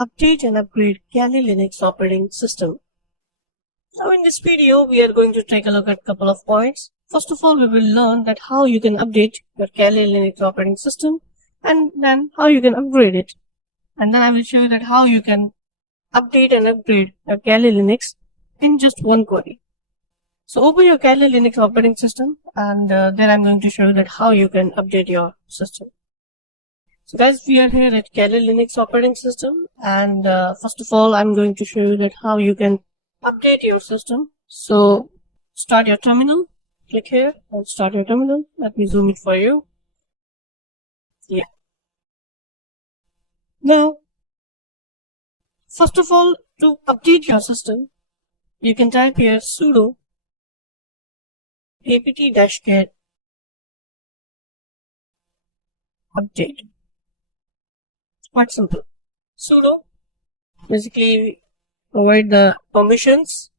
update and upgrade Kali Linux operating system. Now in this video, we are going to take a look at a couple of points. First of all, we will learn that how you can update your Kali Linux operating system and then how you can upgrade it. And then I will show you that how you can update and upgrade your Kali Linux in just one query. So open your Kali Linux operating system and then I'm going to show you that how you can update your system. So guys, we are here at Kali Linux operating system, and first of all, I'm going to show you that how you can update your system. So start your terminal, click here and start your terminal. Let me zoom it for you. Yeah. Now, first of all, to update your system, you can type here sudo apt-get update. Quite simple. Sudo basically provide the permissions,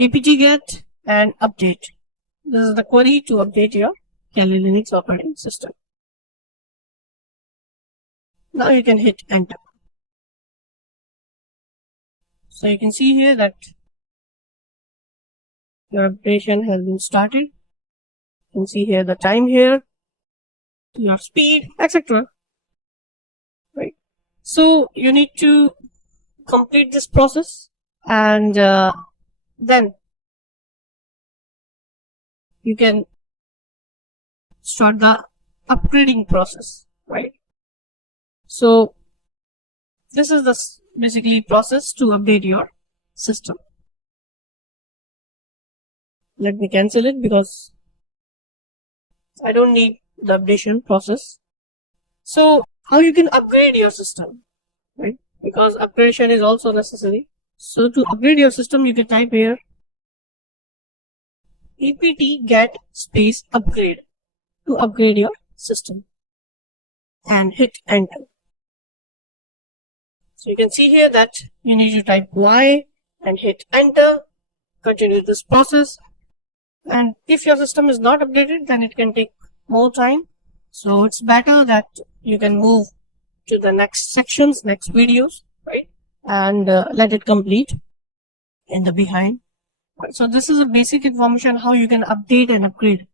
apt-get and update. This is the query to update your Kali Linux operating system. Now you can hit enter. So you can see here that your operation has been started. You can see here the time here, your speed, etc. Right. So you need to complete this process and then you can start the upgrading process, right? So this is the basically process to update your system. Let me cancel it because I don't need the updation process. So how you can upgrade your system, right? Because upgradation is also necessary. So to upgrade your system, you can type here apt-get space upgrade to upgrade your system and hit enter. So you can see here that you need to type Y and hit enter, continue this process. And if your system is not updated, then it can take more time. So it's better that you can move to the next sections, next videos, right? And let it complete in the behind. So this is a basic information how you can update and upgrade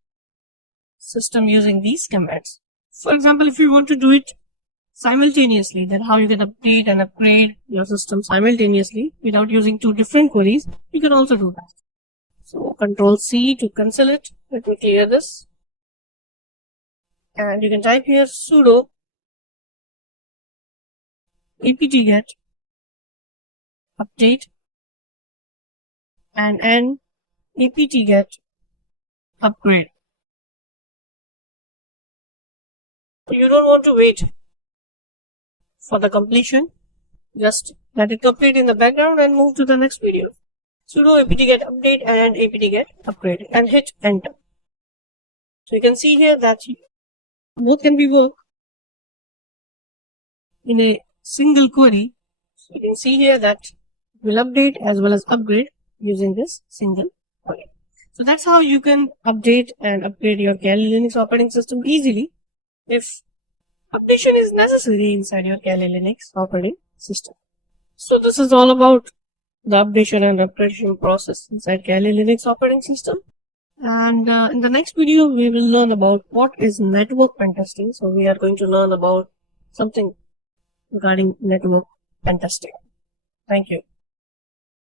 system using these commands. For example, if you want to do it simultaneously, then how you can update and upgrade your system simultaneously without using two different queries, you can also do that. So Control C to cancel it. Let me clear this. And you can type here sudo apt-get update and n apt-get upgrade. You don't want to wait for the completion. Just let it complete in the background and move to the next video. Sudo apt-get update and apt-get upgrade and hit enter. So you can see here that both can be worked in a single query. So you can see here that it will update as well as upgrade using this single query. So that's how you can update and upgrade your Kali Linux operating system easily if updation is necessary inside your Kali Linux operating system. So this is all about the updation and upgradation process inside Kali Linux operating system. And in the next video, we will learn about what is network pen testing. So we are going to learn about something regarding network pen testing. Thank you.